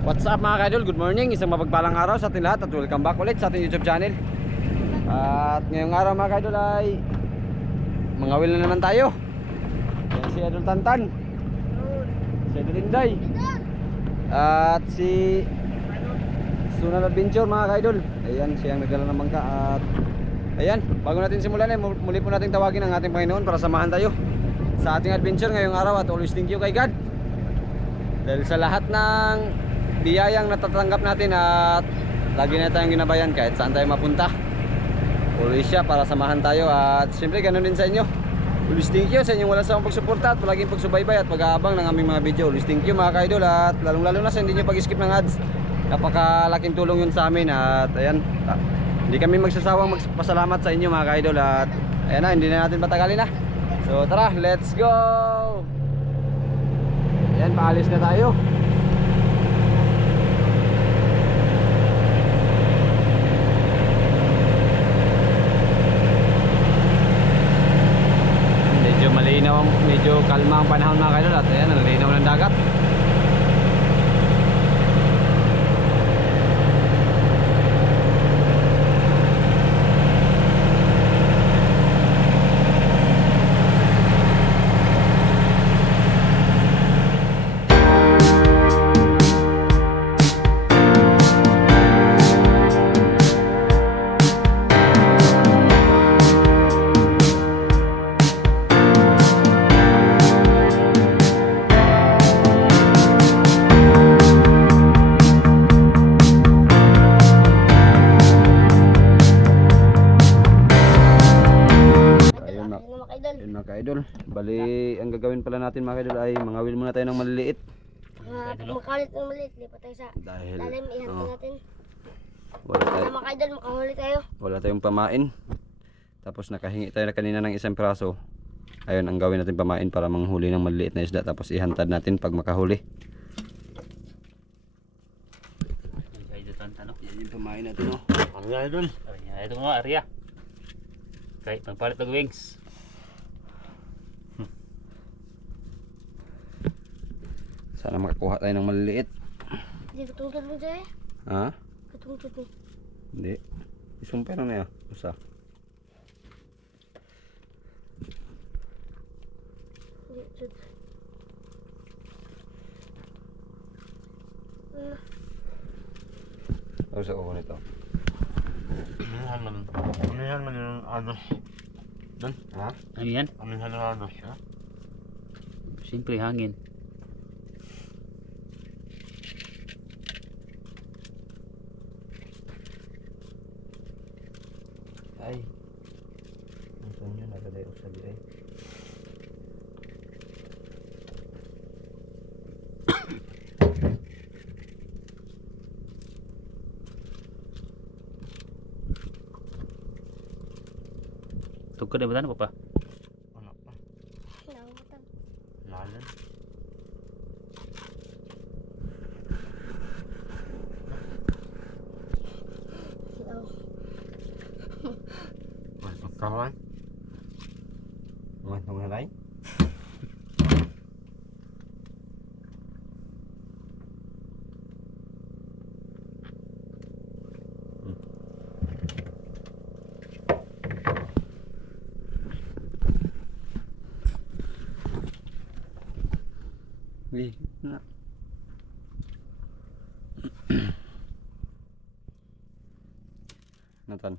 What's up mga ka-idol? Good morning, isang mapagpalang araw sa ating lahat at welcome back ulit sa ating YouTube channel. At ngayong araw mga ka-idol ay mangawil na naman tayo. Yan si Idol Tantan, si Idol Inday, at si Sunan Adventure mga ka-idol. Ayan, siyang nagdala ng bangka. At ayan, bago natin simulan ay muli po natin tawagin ang ating Panginoon para samahan tayo sa ating adventure ngayong araw. At always thank you kay God dahil sa lahat ng biyayang natatanggap natin at lagi na tayong ginabayan kahit saan tayo mapunta. Always siya para samahan tayo. At siyempre ganoon din sa inyo. Always thank you sa inyong walang sawang pagsuporta at palaging pagsubaybay at pag-aabang ng aming mga video. Always thank you mga ka-idol, at lalong lalo na sa hindi nyo pag-skip ng ads. Napakalaking tulong yun sa amin. At ayan, hindi kami magsasawang magpasalamat sa inyo mga ka-idol. At ayan na, hindi na natin patagalin na. So tara, let's go! Ayan, paalis na tayo. Medyo kalma ang panahon mga kaidol, at ayan, ang linaw ng dagat. Idol, bali ang gagawin pala natin mga idol ay mangawil muna tayo ng maliliit. Makalit ng maliit, lipat tayo sa dahil lalim, ihanto natin. Wala tayo, mga idol, makahuli tayo. Wala tayong pamain. Tapos nakahingi tayo na kanina ng isang piraso. Ayun ang gawin natin, pamain para manghuli ng maliliit na isda. Tapos ihantad natin pag makahuli. Yan yung pamain natin, oh. Ang nga idol. Ito nga area. Kahit magpalit ng wings. Sana makakuha tayo ng maliliit. Hindi katungtod mo dyan eh. Ha? Katungtod mo. Hindi. Isumpero na yan. Usa. Hindi, sud. Usa ko nito. Amihan man yung ados. Doon? Ha? Ano yan? Amihan yung ados. Ha? Siyempre hangin. Ay. Ang sonyo nagaday usa di ay. Tugkod na ba tayo pa? Ano pa? Nakakutang. Lalan. Mas magkawan. Mga tungalay. Wih, na. Nathan.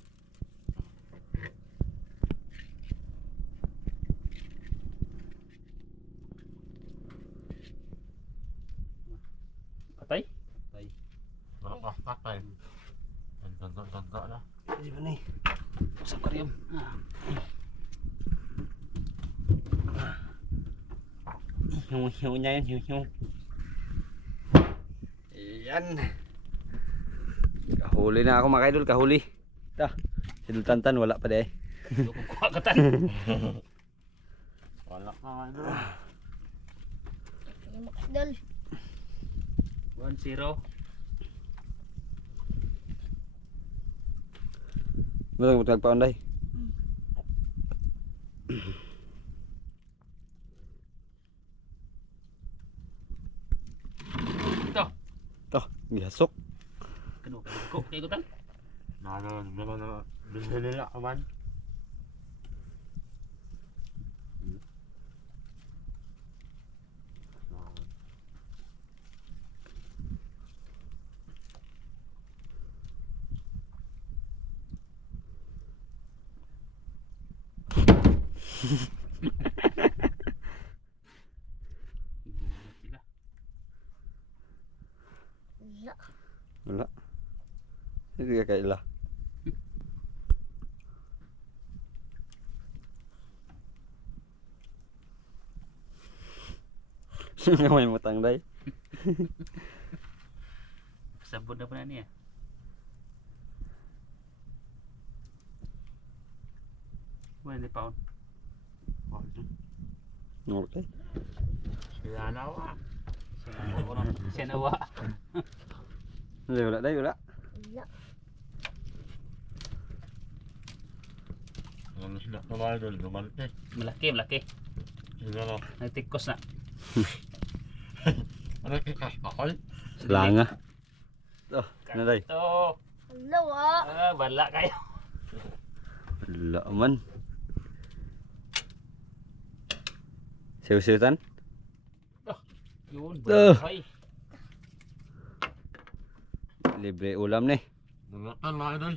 Patay? Tay. Makakakatay. Ang tanda na. Di ba ni? Sa aquarium. Hiu niya yan, hiu. Ayan. Kahuli na ako mga idol, kahuli. Ta, si Idol Tantan wala pa de. Lukong kuha ka tan. Wala ka nga idol. Yung mga idol. 1-0. Mula mo tagpaunday. Ito. Ito. Gihasok. Kano ko kay gutan. Na. Bilhin nila kaman. Sila. Wala. Wala. Hindi ka kaila. May mutang day. Sabon na pa na niya. Wala ni paon. Okay. Siya na wa. Siya nawa. Wala day, wala. Wala. Ang sila na idol lumante. Malaki, malaki. Sila na. Nagtikos na. Ano kikas bakol? Selanga. Oh, ano day? Ito. Wala wa. Bala kayo. Wala man. Siw-siwtan? Yun, Ah. bala. Libre ulam ni. Nangatan mga idol.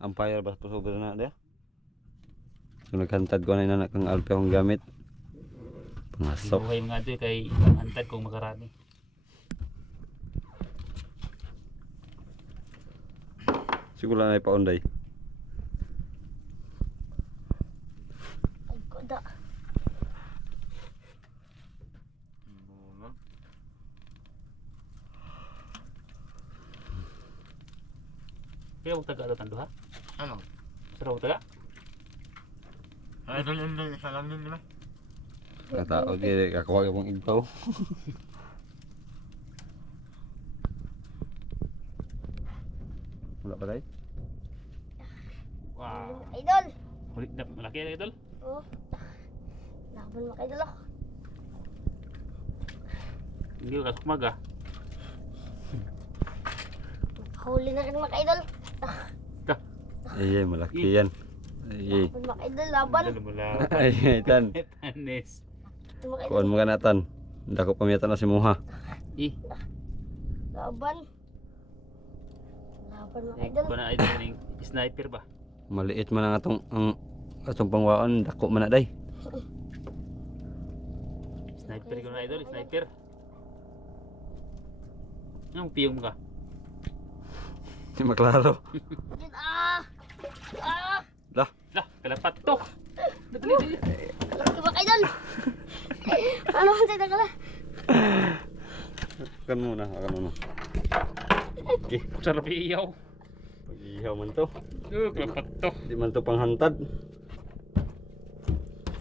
Umpire bas pusober na dia. Kung nagkantad ko na inanak kang alpe akong gamit. Pangasok. Buhay mga ito kay antad kong makarami. Siguro na ipaunday. Ay koda. Kaya huwag taga ito tando ha? Ano? Sarap huwag taga? Idol hindi isa lang din nila. Katao di kakuha akong igpaw. Wala pa day? Wow. Idol. Ulit na malaki na idol. Oh. Laban mo idol ako. Hindi ko kasukmaga. Huli na rin mga idol. Ay, malaki yan. Ay, Laban mga idol. Laban. ay, tan. Panis. Ito mga idol. Kuan mo ka natan. Dako pamiyatan na si Muha. Laban. Laban mga idol. Kung na idol ng sniper ba? Maliit man ang atong pangwaon, dako man na day. Sniper ko na idol, sniper. Anong piyong mo ka? Di maklaro. Yun ah. Ah. Lah, Lah, kalapat to. Dali, dali. Laki mga idol. Ano ang sada ka na? akan muna, akan muna. Okay, Sarap iiyaw. pag-ihaw man to. Kalapat to. Di man to panghantad.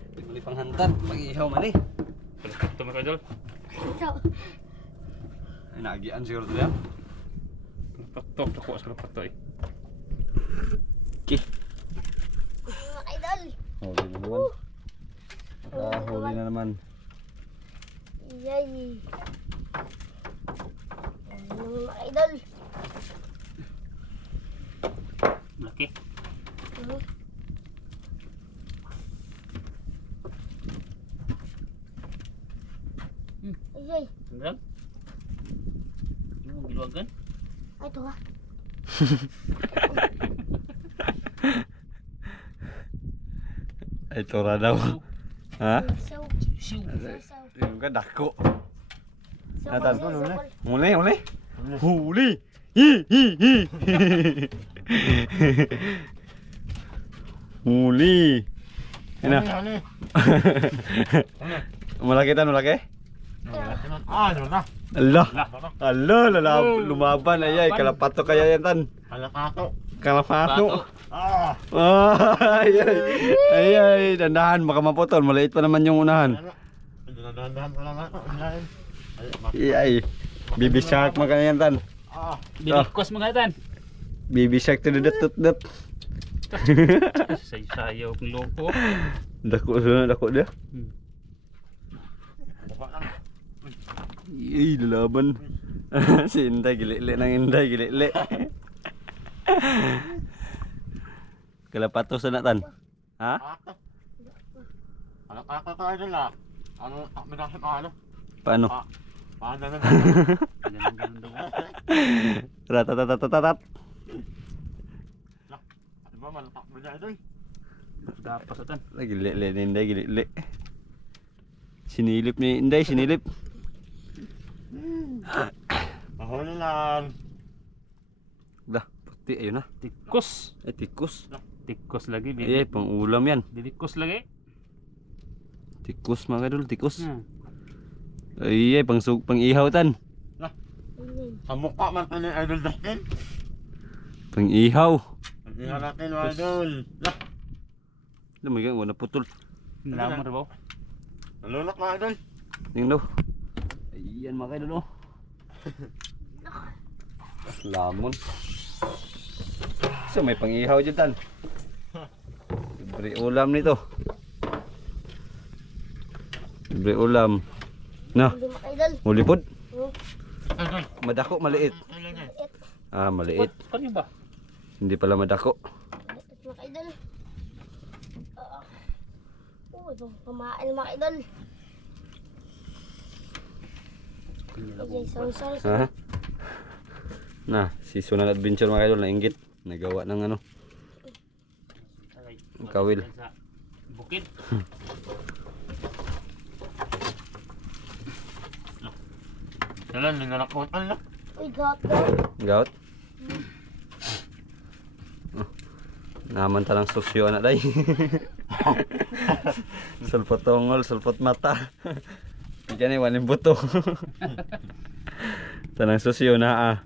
Di man panghantad, pag-ihaw man eh. Kalapat to mga idol. Ito. Ay, naagian siguro to yan. Kalapat to. Ako sa kalapat to eh. Okay. Mga idol. Huli na naman. Huli na naman. Yay. Ano mga idol? Malaki. Hmm. Yay. Hanggang. Yung mo giluwagan. Ay, ito ha. Ay, tora daw. Ha? Saw. Siw. Saw. Yung ka dako. Saw. Natan, Saw. Saw. Huli, huli. Huli. Hi, hi, hi. Huli. Ano? Huli. Malaki tan, malaki? Ah, ano na? Allah. Lah. Allah, lumaban ay kalapato kaya yan tan. Kalakato. Kalapato. Ah. Ay, ay, dandahan, baka maputol. Maliit pa naman yung unahan. Dahan-dahan pa lang ako. Ay, baby shark mga yan tan. Ah. Binikos mga itan. Baby shark to dut. Sayaw kong loko. Dako dia. Dapat lang. Ay, lalaban. Si Inday, gilili ng Inday, gilili. Kalapatos na tan. Ha? Ato. Ano kakak ka idol ah? Ano minasip ano? Paano? Paano na? Ganun daw. Ratatatatatat. Ano ba malapak mo na idol? Dapat sa tan. Gilili ni Inday, gilili. Sinilip ni Inday, sinilip. Mahuli lang. Dah, puti, ayun na. Tikus. Tikus. Tikus lagi. Pang ulam yan. Dilikus lagi. Tikus mga kadol, tikus. Hmm. Pang ihaw tan. Sa mukha man ka ni idol dahil. Pang ihaw. Hindi natin idol. Lah, Lumigang, wala putol. Lamor ba? nalulok na idol. Tingnan daw. Ayan mga kadol, oh. Lamon. So may pang ihaw dyan tan. Libre ulam nito. Libre ulam. Na, Hindi mga idol. mulipod. Idol. Madako, maliit. Ah, maliit. Kanyo ba? Hindi pala madako. Mga idol. Uy, pamain mga idol. Okay, sorry. Ha? Na, si Sunal Adventure mga idol, nainggit. Nagawa ng ano. Kawil. Sa bukid. Dalan, ninalakotan lang. Uy, got. Gout. Oh. Naman talang sosyo anak day. Sulpot tongol, sulpot mata. Diyan wanin buto. Tanang sosyo na ah.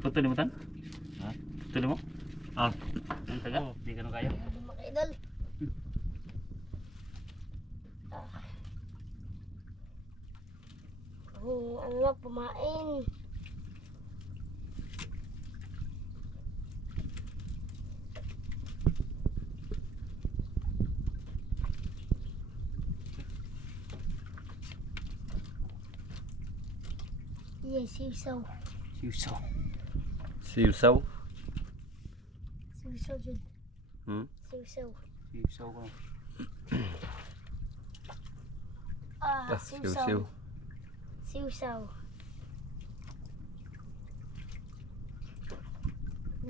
Puto ni mo tan? Ha? Puto ni mo? Ah, Ang taga? Di ka nung kaya? Mga idol. Ano na, pamain. Yes, siusaw. Siusaw. Siusaw. Siusaw dyan. Siusaw. Siusaw ko. Siusaw. Siusaw. Siusaw.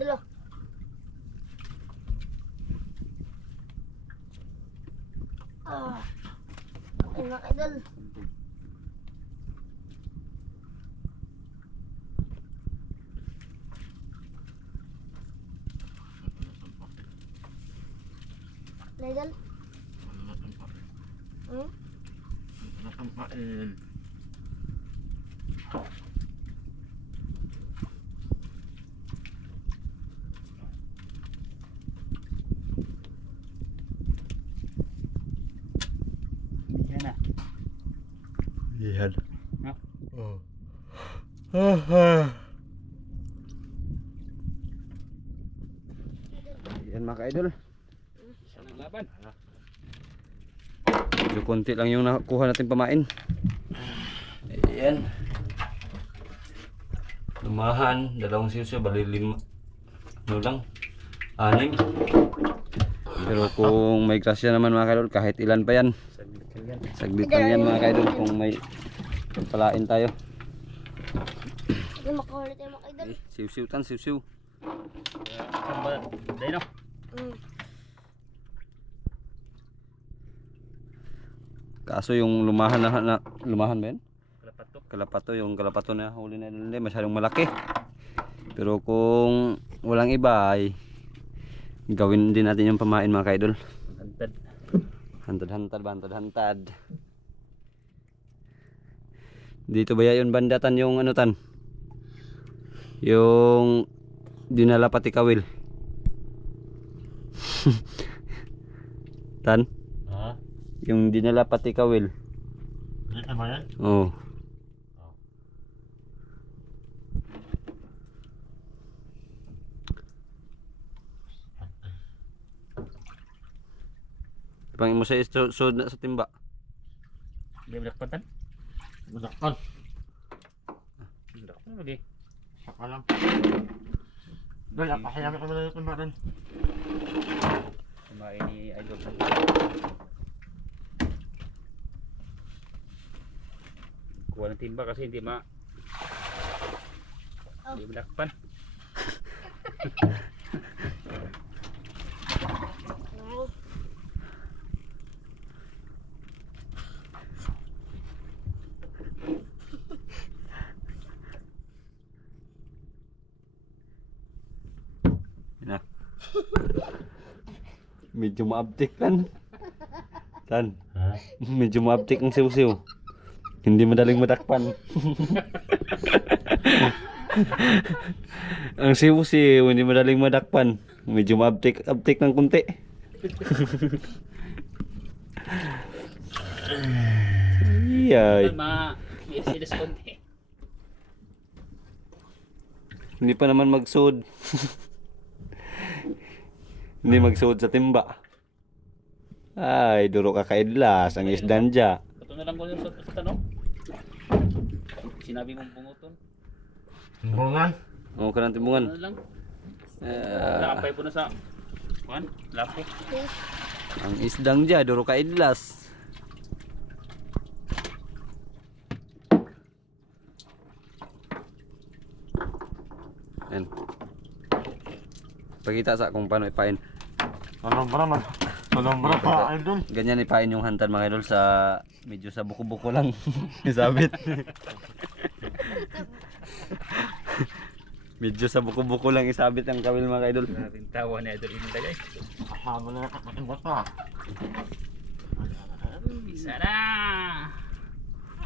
Dalo. Ay mga idol. Idol? nakampain. Yan na. Ihan. No? Oh. Yan mga ka-idol. Isang laban. Medyo konti lang yung nakuha natin pamain. Ayan. Lumahan, dalawang siyo, bali 5. Ano lang? 6. Pero kung may grasya naman mga kaidol, kahit ilan pa yan. Saglit lang yan mga kaidol kung may palain tayo. Hindi makahulit yung mga idol. Siw-siw tan, siw-siw. Dahil no? Kaso yung lumahan lumahan ba yan? Kalapato. Kalapato, yung kalapato na huli na hindi masyadong malaki. Pero kung walang iba ay gawin din natin yung pamain mga kaidol. Hantad. Hantad-hantad, hantad-hantad. Dito ba yun bandatan yung ano tan? Yung dinala pati kawil. Tan? Ha? Yung dinala pati kawil. Dito ba yan? Oh. Pang mo sa sud na sa timba. Di ba nakpatan? Masaktan. Ano lagi? Saka lang. Dol, apasaya kami na ito natin. Kumain ni Idol. Kuha ng timba kasi hindi hindi malakpan. Yan na. Medyo maabtik kan. Tan. Ha? Medyo maabtik ang siw-siw. Hindi madaling madakpan. Ang siw-siw, hindi madaling madakpan. Medyo maabtik ng kunti. Iyay. Yes, konti. Hindi pa naman magsuod. Hindi magsuod sa timba. Ay, duro ka kaidlas ang isdan dya. Ito na lang ko yung sa tanong. Sinabi mong bunguton. Bungan. Oo ka ng timbungan. Ano na lang. Nakapay po na sa kuan, lapo. Ang isdang dya, duro ka idlas. Yan. Pakita sa kung paano ipain. Tolong naman. Tolong pa, Idol. Ganyan ipain yung hantan mga idol sa medyo sa buko-buko lang. Isabit. Medyo sa buko-buko lang isabit ang kawil mga idol. Grabing tawa ni Idol Inday guys. Hama na ang bata. Isa na.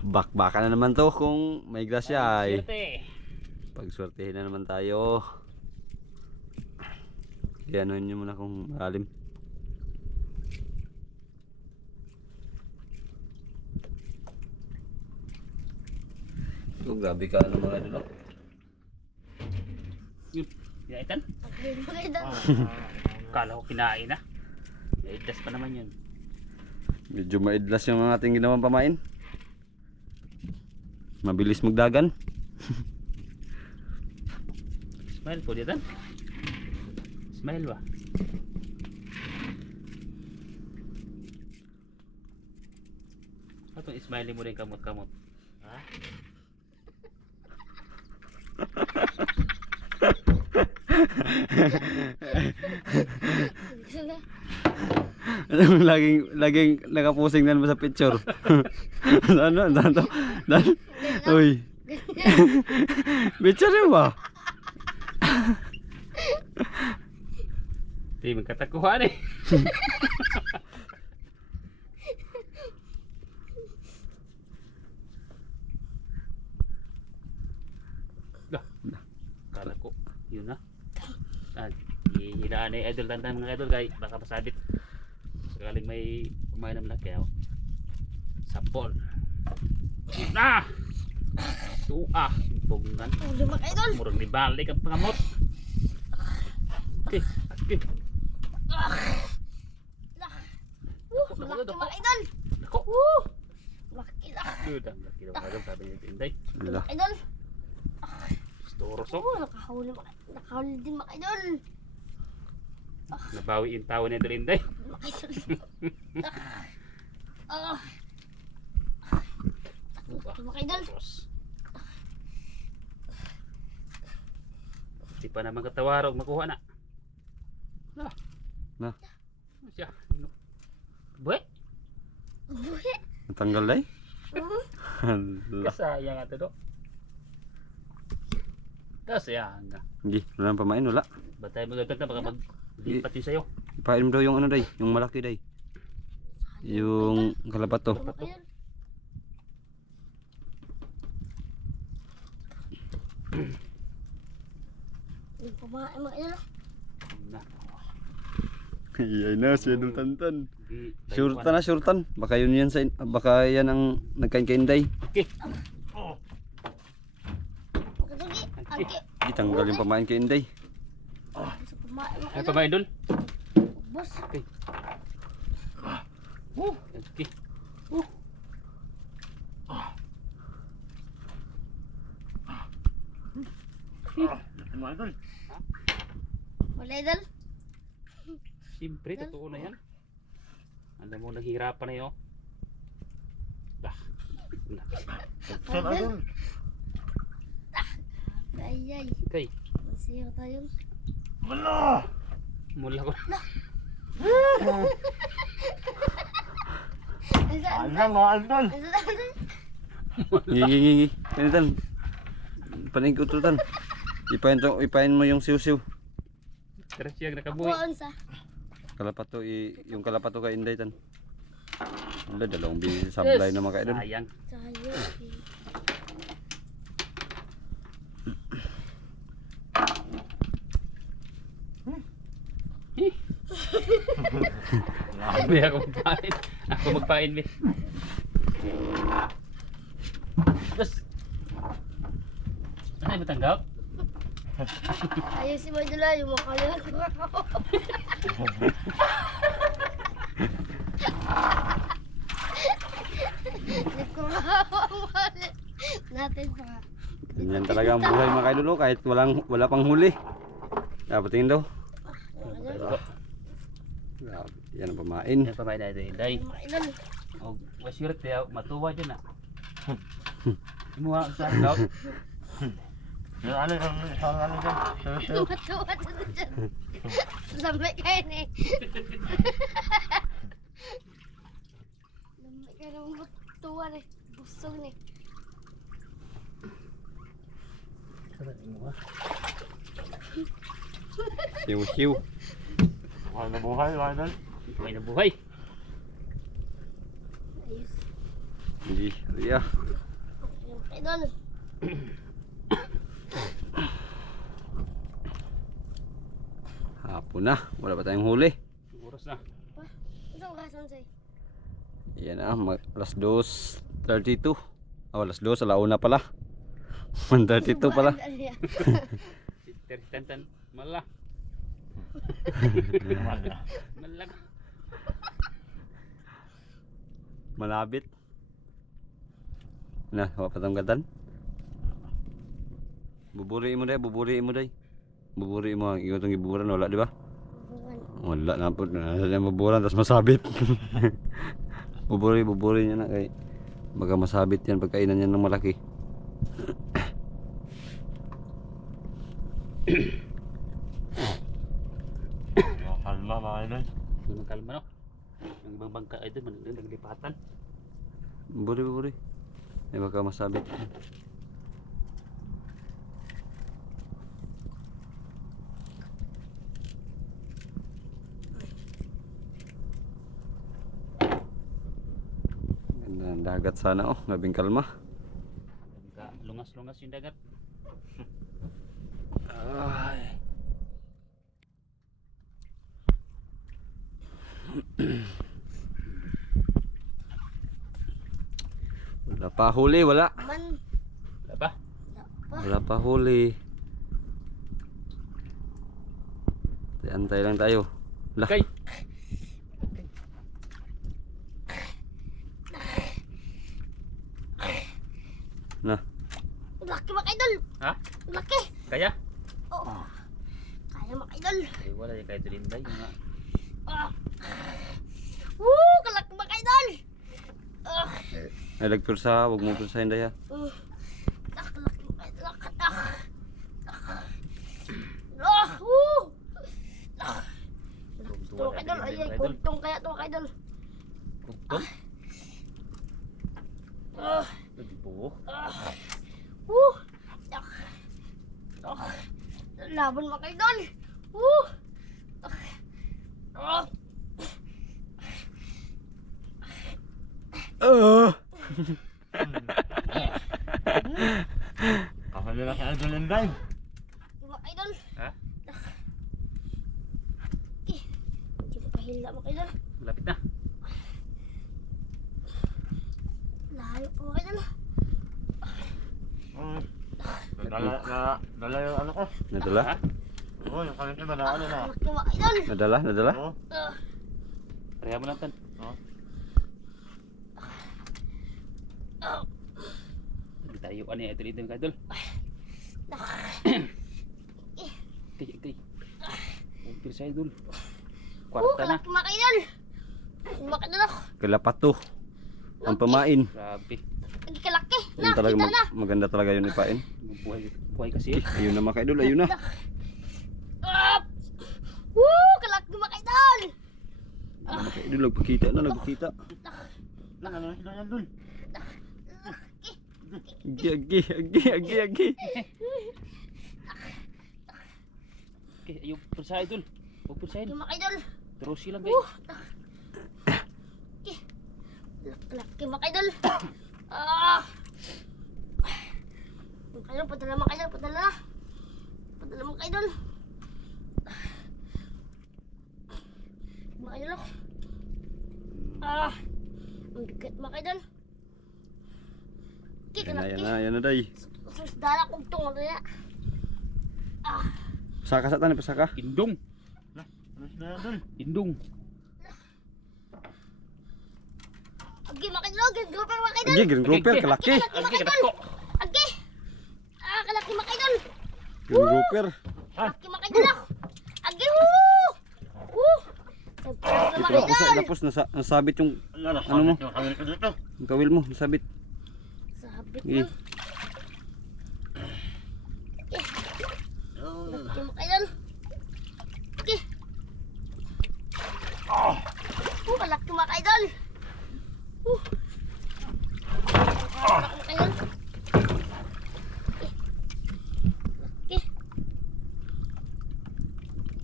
Bakbaka na naman to kung may grasya ay. Swerte. Pagswertehin na naman tayo. Iyanuhin nyo muna kung malalim. Oh, grabe ka ano mga idol. Yun. Pinaitan. Mga idol. Kala ko kinain na. Naidas pa naman yun. Medyo maidlas yung ating ginawang pamain. Mabilis magdagan. Smile po dito. Smile ba? Atong smile mo rin kamot-kamot. Ha? laging nakapusing na naman sa picture. Ano? Uy. Picture yun ba? Di magkatakuhan eh. Kala ko, yun na. Hihilaan na Idol Tantan mga idol guys. Baka masabit. Sakaling may kumain ng laki. Sapol. Na! Tuah. Bungan. Ulo mga idol. Murang nibalik ang pangamot. Okay. Okay. Laki mga idol. Ako. Laki na. Dudang laki daw mga idol. Sabi niya Inday. Wala. Idol. Storosok. Nakahuli din mga idol. Nabawi yung tao ni Idol Inday. Mga idol. Laki mga idol. Di pa naman katawarog makuha na. Na. Na. Siya. Buhay. Buhi. Natanggal day? Hala. Kasayang ato do. Kasayang nga. Hindi, wala nang pamain, wala. Batay mo gagawin baka maglipat yun sa'yo. Ipain mo daw yung ano day, yung malaki day. Yung kalabat to. Mga idol. Yung pamain mga idol. Na. Iyay na, si Idol Tantan. Di- Surtan na, surtan. Baka yun yan baka yan ang nagkain-kainday. Okay. Pagkatugi. Ate. Itanggal yung pamain kay Inday. Sa pamain mga Ay idol. pa ba Idol? Bus. Okay. Okay. Mga idol. Wala idol. Siyempre, totoo na yan. Alam mo, naghihirapan na yun. Bah. Saan idol? Ayay. Okay. Masira tayo. Wala! Mula ko. Ayan mga idol. Gigi. Kanitan. Panig ututan. Ipain mo yung siw-siw. Pero siya nakabuhi. Kuhaan sa. Kalapato yung kalapato kay Inday tan. Wala dalawang bisi sablay na mga kaidol. Sayang. Sayang. Sabi ako magpain. Ako magpain, be. Tapos, ano yung matanggap? Ayun si Boy Dula, yung mukha niya. Natin pa. Ganyan talaga ang buhay mga kaidol oh, kahit wala pang huli. Dapat tingin daw. Grabe, yan ang pamain. Yan pa may na ito, Inday. Idol. O, wasirte, matuwa dyan, Imuha sa tanggap. Yung ano yung isang ano dyan. Siw-siw. Matuwa sa dyan. Lamay kayo ni. Lamay kayo ng matuwa ni. Busog ni. Imuha. Siw-siw. Buhay na buhay mga idol. Buhay na buhay. Ayos. Hindi, iya. Yung idol. Hapon na, wala pa tayong huli. Oras na. Ito ang kasan sa'yo. Yan na, alas 2:32. Alas 2, alauna pala. 1:32 pala. Tantan. Mala. Wala. Mala. Malabit. Na, wala pa tayong gatan. Buburi mo day. Buburi mo ang itong iburan, wala di ba? Wala na po, nasa niya maburan tapos masabit. buburi niya na kay baka masabit yan pagkainan niya ng malaki. Kalma mga idol. Yung kalma, no? Yung ibang bangka ay doon, naglipatan. Buburi. Eh baka masabit. Ganda ng dagat sana oh, ngabing kalma. Lungas-lungas yung dagat. Ay. Wala pa huli, wala. Man. Wala pa? Wala pa huli. Antay lang tayo. Lah. Okay. Na. Laki mga idol. Ha? Laki. Kaya? Oh. Kaya mga idol. Ay, wala yung kahit Linday. Mga... Ah. Woo! Kalaki mga idol. Ah. Ay lagpursa, wag mo pursa hinday ha. Laki mga idol. Woo! Ito mga idol. Ay, kuntong kaya ito mga idol. Kuntong? Ah. Nagbuo. Woo! Laban mga idol. Woo! Kakali na si idol and dive. Mga idol. Ha? Hindi ko pahila mga idol. Malapit na. Layo po mga idol. Nadala yung ano ko. Nadala? Ha? Oo, yung kalimti ba na ano na. Laki mga idol. Nadala? Oo. Pareha mo lang tan. Oo. Hindi tayo ano yung idol mga idol. Okay. Umpir sa idol. Kwarta na. Kalaki mga idol. Makaidol ako. Kalapat to. Ang pamain. Grabe. Ang kalaki. Yun Na, talaga kita na. maganda talaga yun ipain. Buhay kasi. Ayun na mga kaidol, ayun na. Up! Woo! Kalaki mga idol. Mga kaidol, nagpakita na, nagpakita. Ano na yan dun? Agi. Okay, ayun umpir sa idol. Umpir sa idol. Mga idol. Trosi lang guys. Kalaki mga idol. Ah! Mga idol, padala mga idol, padala na. Padala mga idol. Mga idol ako. Ah! Ang bigat mga idol. Okay, kalaki. Yan na day. Susdala kong tungol na. Ah! Pasaka sa tanin, pasaka. Indong. Ano na yan dun? Indong. Agi mga idol, grouper mga idol. Agi, green grouper, kalaki. Agi kadako. Agi! Ah, kalaki mga idol. Green grouper. Kalaki mga idol ako. Agi, woo! Woo! Ang mga idol. Tapos nasabit yung Ano mo? Yung kawil ko dito. yung kawil mo, nasabit. Sabit Sige. mo. Kalaki mga idol. Agi. Kalaki mga idol. Kalaki mga idol.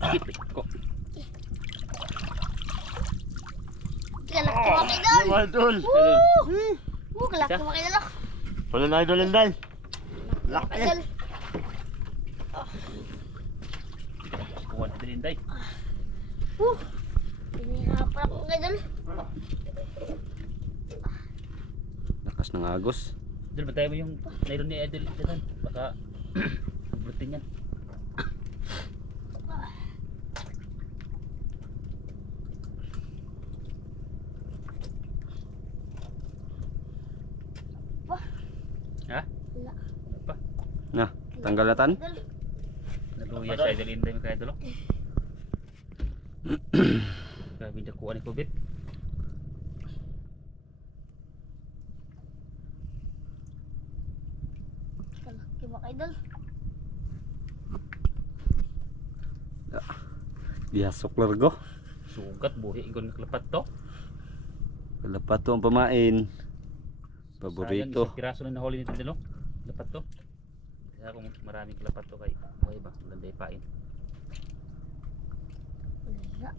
Agi. Ko. Kalaki mga idol. Mga idol. Kalaki mga idol ako. Wala na idol yan dahil. Laki. Idol. Kuha na din day. Pinihirapan ako mga idol. Lakas ng agos. Idol ba tayo mo yung nylon ni idol dyan? Baka brutin yan. Ha? Wala. Ano pa? Na, tanggalatan. Idol. Naluya sa idol inday mo kaya idol. Grabe na kuha ni Kubit. Kalaki mga idol. Bihasok largo. Sugat buhi ingon kalapat to. Kalapat to ang pamain. Sayang, Paborito. isang piraso na nahuli nito dalo. Kalapat to. Kaya kung maraming kalapat to kay buhay ba? Maganda ipain. Wala.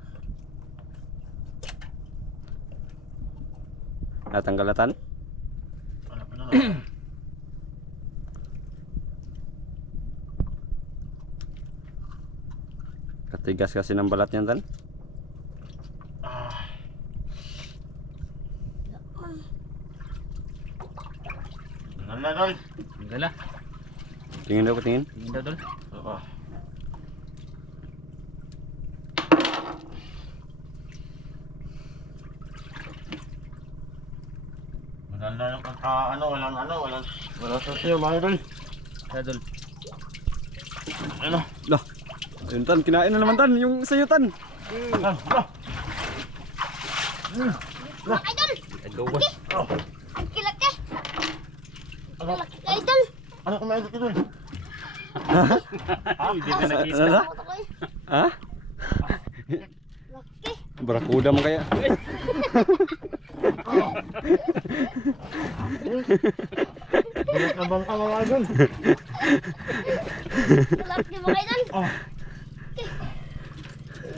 Natanggalatan. Ano? Katigas kasi ng balat niyan tan. Ano na idol? Tinggal na. Tingin daw, tingin. Tingin daw dol. Oo. Maganda yung walang sosiyo mga idol. Kaya dol. Ano? Lah. Ayun tan, kinain na naman tan yung sayo tan. Mga idol. Agawas. Ang kilaki. Ano? Kalaki ka idol. Ano kumain dito idol? Hindi na nakita. Ano? Ako ko eh. Ha? Laki. Barakuda mo kaya. Bilat na bangka mga idol. Laki mga idol. Oh.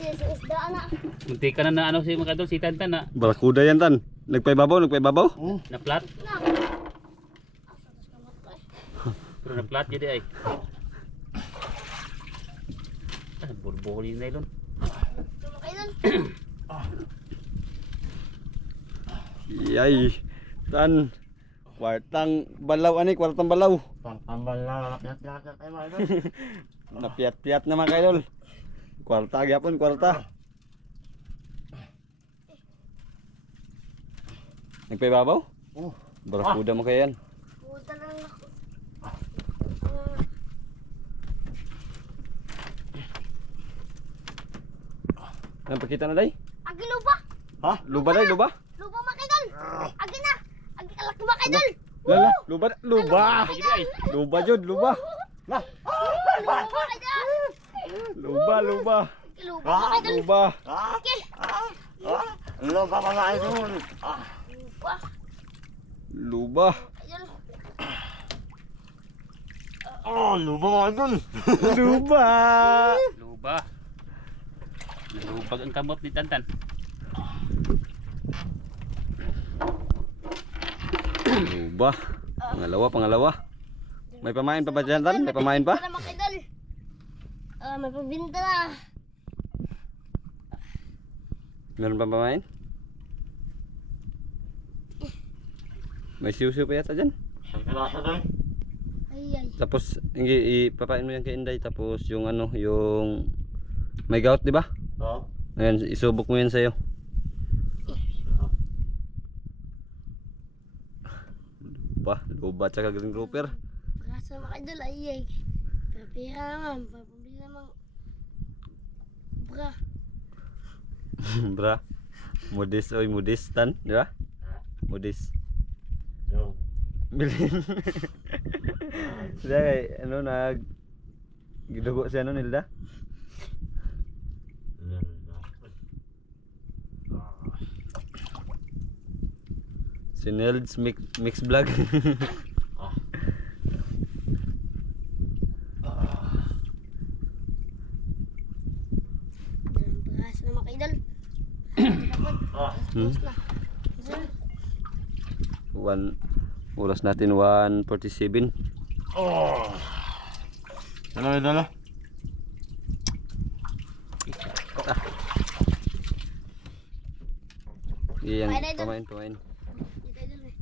Yes, isdaan na. Munti ka na ano si mga dol si Tantan na Barakuda yan tan. Nagpaibabaw. na flat. Na. Pero na flat jadi ay. Burbol yung nylon. Mga idol. Yay. Tan. Kwartang balaw ani, kwartang balaw. Pangtambal na lapiat-lapiat tayo mga idol. Napiat-piat naman kayo lol. Kwarta gyapon, kwarta. Nagpaibabaw? Oh. Barakuda mo kaya yan. Puta lang ako. Ang pakita na day. Agi luba. Ha? Luba day, luba. Luba mga idol. Agi na. Agi alak mga idol. Lala, luba, luba. Sige ay. Luba jud, luba. Na! Luba mga idol. Luba, luba. Agi luba mga idol. Luba. Ah! Agi. Ah! Ano ba mga idol? Ah! Luba. Luba. Idol. Oh, luba mga idol! Luba. Luba. Lubag ang kamot ni Tantan. Luba. Pangalawa. May pamain pa ba dyan, Tan? May pamain pa? May mga idol. May pabinta na. Meron pa pamain? May siw-siw pa yata dyan. Saan ka nasa doon? Ay. Tapos, ipapain mo yan kay Inday. Tapos, yung ano, yung may gout, di ba? Oo. Ayan, isubok mo yan sa'yo. Luba tsaka green grouper. Kaso mga idol ay. Kapira naman. Papabili naman. Bra. Bra. Modis, oy, modis, Tan, di ba? Modis. Yo. Bilhin. Sila kay, ano, gidugo siya, ano, Nilda? Si Nild's mix vlog. Dalang bras na mga idol. Dapat. Tapos na. Oras natin 1:47. Oh! Ano idol? Iyan, Pamain, idol. pamain. Dito idol eh.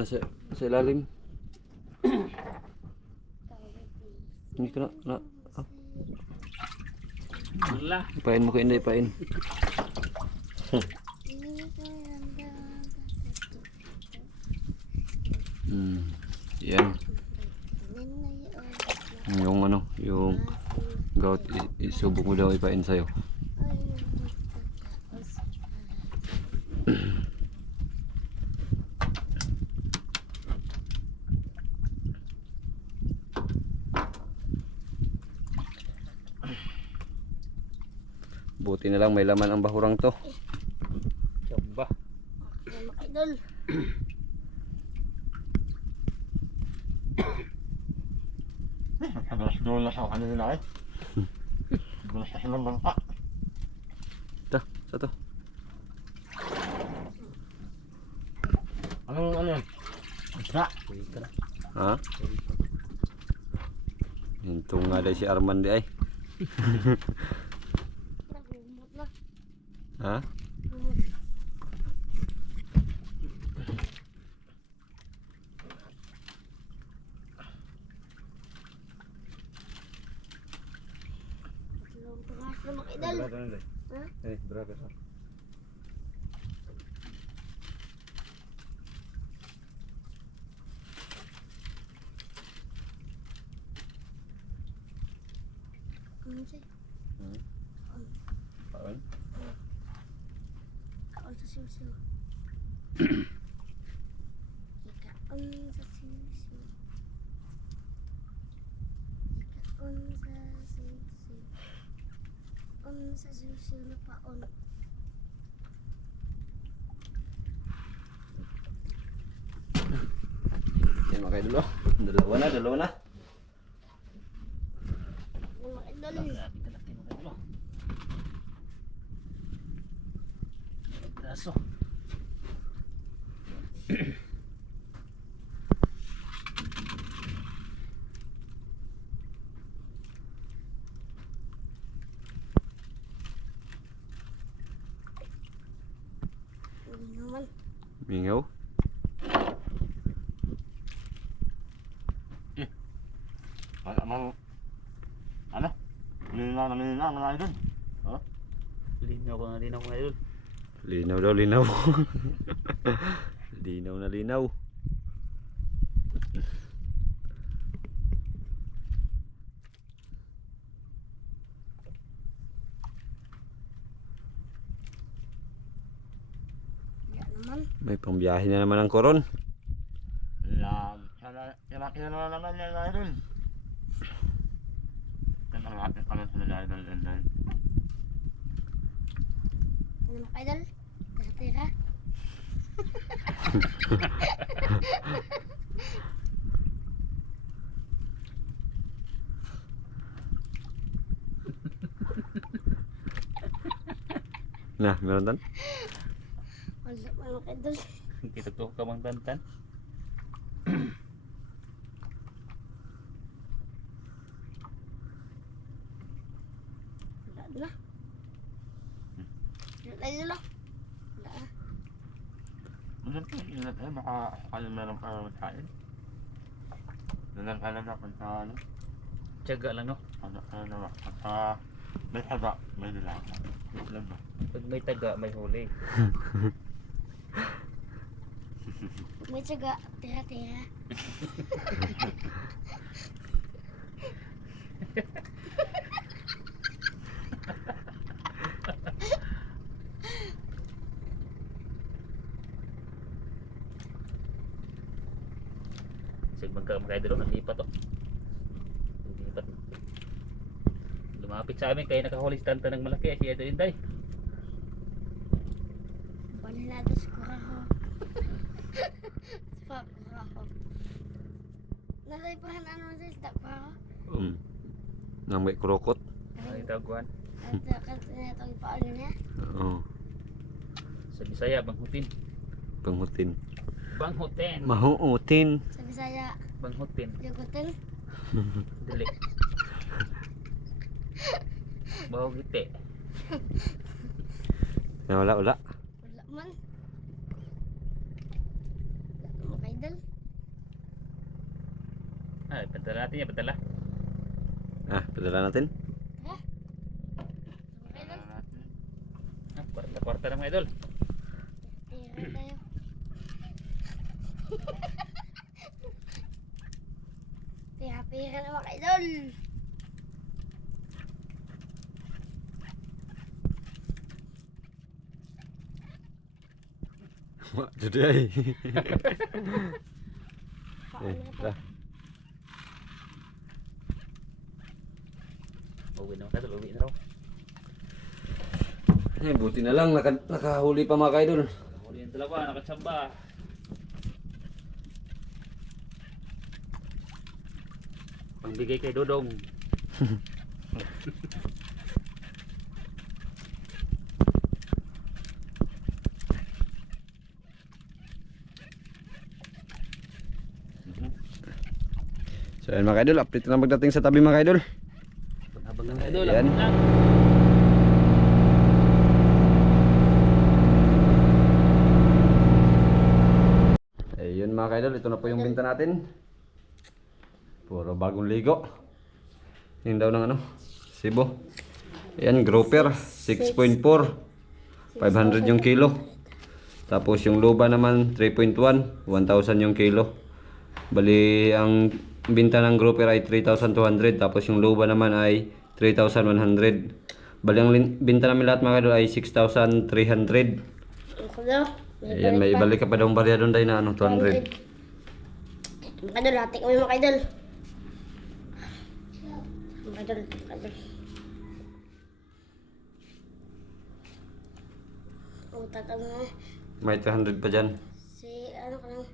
Nasa ilalim. Hindi ka na. Wala. Ipain mo kay Inday, ipain. Yan. Yung ano, yung gout, isubok mo daw ipain sa'yo. Buti na lang may laman ang bahurang to. Coba. Mga idol. Dulas ako kanina na eh. Dulas kasi ng bangka. Ito, sa to. Ano yan? Isda. Kuy ka na. Ha? Hinto nga dahil si Arman di ay. Nagumot na. Ha? Dalawang bras na mga idol. Ha? Brother. Ano siya? Paon? Kaon sa siw-siw. Ikaon sa siw-siw. Ikaon sa siw-siw. Kaon sa siw-siw na paon. Yan mga idol. Dalawa na. Yung mga idol. Kalaki mo kayo. Braso. Mingaw. Wala mang... Ano? Nalinaw mga idol. Oh? Linaw ko mga idol. Linaw daw, linaw. Linaw na linaw. Wala naman. May pangbiyahe na naman ang koron. Kaya na naman yan mga idol. Yan ang ating kanan sa mga idol. Ano mga idol? Tira. Nah, meron tan? Wala mga idol. Kitugtog ka mang tantan. Wala na. Wala idol ah. Wala na. Ano po yung ilan eh? Baka alam meron pa naman kain. Alam na kung sa ano. Tiyaga lang no. Ano ba? At may haba, may nilaga. Alam ba? Pag may taga, may huli. May tsaga. Tira. Sige mga idol, naglipat to. Naglipat. Lumapit sa amin kaya nakahuli si tantan ng malaki si Idol Inday. Balik na ito sa kuraho. Sa kuraho. Nasay pa ano sa isda kuraho. Nang may krokot. Ay taguan. Kasi na ito ipaano niya. Oo. Sa Bisaya banghutin. Panghutin. Banghutin. Mahuutin. Sa Bisaya, Banghutin. yagutin. Dili. Bawo gite. Na wala. Wala man. Wala mga idol. Ay, padala natin yan, padala. Ah, padala natin. Tara. Mga idol. natin. Ah, kwarta-kwarta na mga idol. Tira tayo. Pira na mga idol. Wah, jadi ay. Paano na to? Dah. Uwi na mga idol, uwi na raw. Buti na lang nakahuli pa mga kaidol. Huli yung dalawa, nakatsamba. Pangbigay kay Dodong. So ayan mga kaidol, update na pagdating sa tabi mga kaidol. Habang ng idol, Ayan. abot lang. Ayun mga kaidol, ito na po yung binta natin. Puro bagong ligo. Yun daw ng ano, Cebu. Ayan, grouper, 6.4. 500 yung kilo. Tapos yung luba naman, 3.1. 1,000 yung kilo. Bali, ang binta ng grouper ay 3,200. Tapos yung luba naman ay 3,100. Bali, ang binta namin lahat mga kaidol ay 6,300. Ako daw. Ayan, may ibalik ka pa daw ang barya doon tayo na ano, 200. Mga idol, hati kami mga idol. Mga idol. Utang ka na. May 300 pa dyan. Si ano ka lang.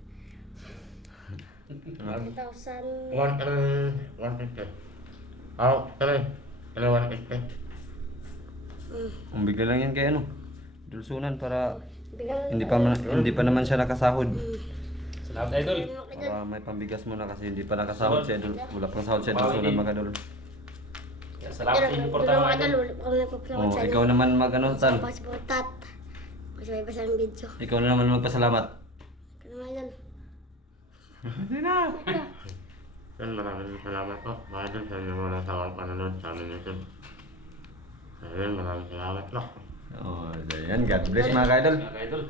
1,000. 150. Oh, kali. Kali 150. Ang bigla lang yan kay ano, dulsunan para Bigyan hindi pa naman siya nakasahod. Salamat idol. mga idol. Para may pambigas muna kasi hindi pa nakasahod siya dul. Wala pang sahod siya dulsunan mga dul. Salamat Idol, din po idol, mga mga idol. idol. Wala pa kami nagpapalamat Oh, sa ikaw naman magano tan. Pasiputat. Kasi may basa ng video. Ikaw na naman magpasalamat. Mga idol. Yan, maraming salamat po. Mga idol, sa inyo muna sa akong panonood sa aming YouTube. Ayun, maraming salamat po. Oh, yan. God bless mga idol. Mga idol.